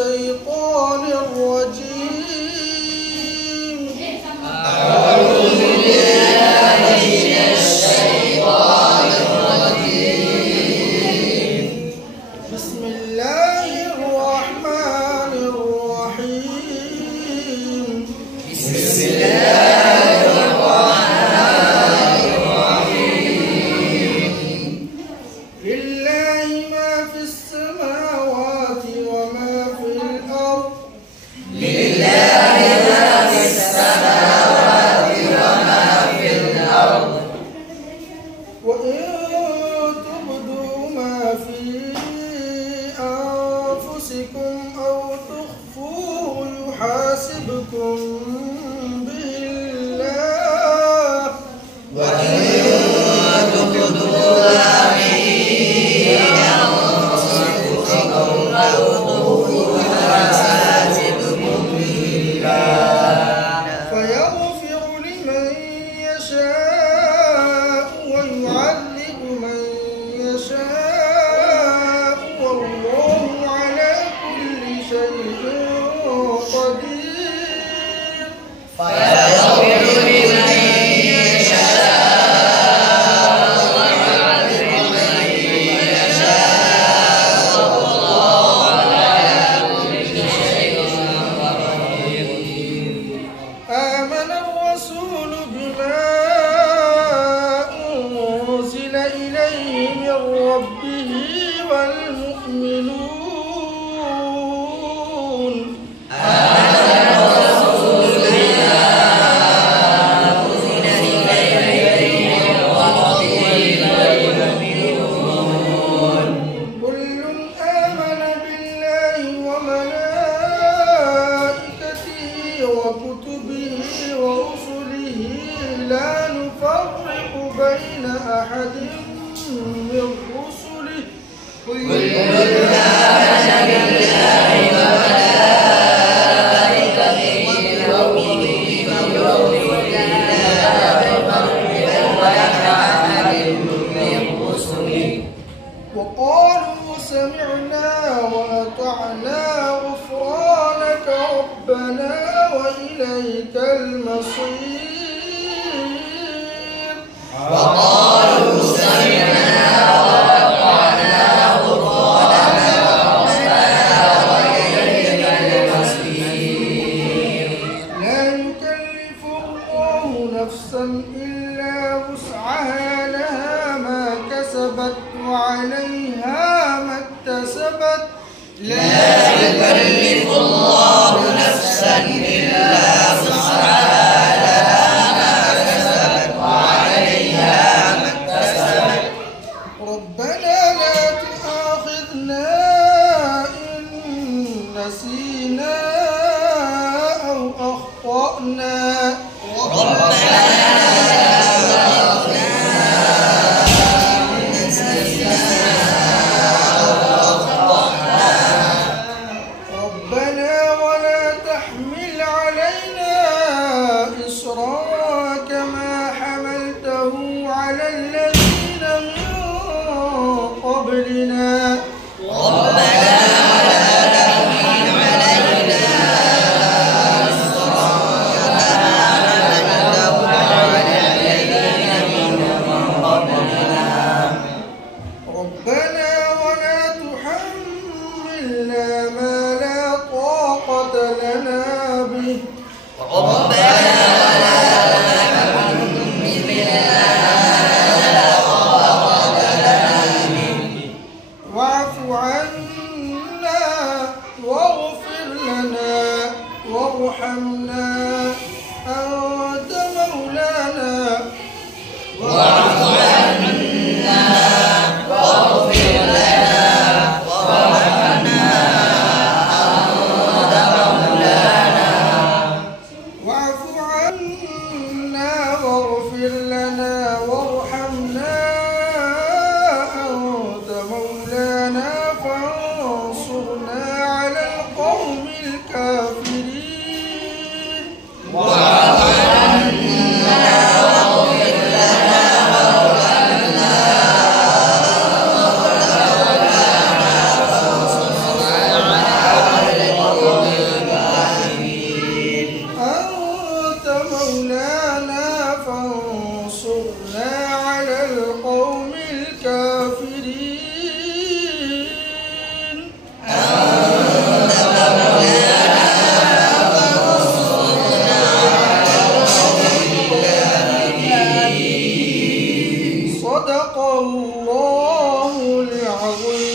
الشيطان الرجيم. أعوذ بالله من الشيطان الرجيم. بسم الله الرحمن الرحيم. بسم الله الرحمن الرحيم. لله ما في السماوات وما في الأرض. لله ما في السماوات وما في الأرض. وإن تبدوا ما في أنفسكم أو تخفوه يحاسبكم به الله. وإن تبدوا ما في أنفسكم أو تخفوه يحاسبكم به الله. فيغفر لمن يشاء ويعذب من يشاء والله على كل شيء قدير. فيغفر لمن يشاء ويعذب من يشاء والله على كل شيء قدير. آمن الرسول بما أنزل إليه من ربه والمؤمنون. كل آمن بالله وملائكته وكتبه ورسله لا نفرق بين أحد من رسله. كل آمن بالله وملائكته وكتبه ورسله لا نفرق بين أحد من رسله. وقالوا سمعنا وأطعنا غفرانك ربنا وإليك المصير. وقالوا سمعنا وأطعنا غفرانك ربنا وإليك المصير. لا يكلف الله نفسا إلا وسعها لها ما كسبت وعليها ما اكتسبت. لا يكلف الله نفسا إلا وسعها لها ما كسبت وعليها ما اكتسبت. ربنا لا تؤاخذنا إن نسينا أو أخطأنا. ربنا ربنا ولا تحمل علينا إصرا كما حملته على الذين من قبلنا. ربنا ولا تحمل علينا إصرا كما حملته على الذين من قبلنا. ربنا ولا تحملنا ما لا طاقة لنا به. ربنا ولا تحملنا واعف عنا واغفر لنا وارحمنا أنت مولانا. واعف عنا واغفر لنا وارحمنا أنت مولانا. واعف عنا واغفر لنا وارحمنا أنت مولانا فانصرنا على القوم الكافرين. واعف عنا واغفر لنا وارحمنا أنت مولانا صدق الله العظيم.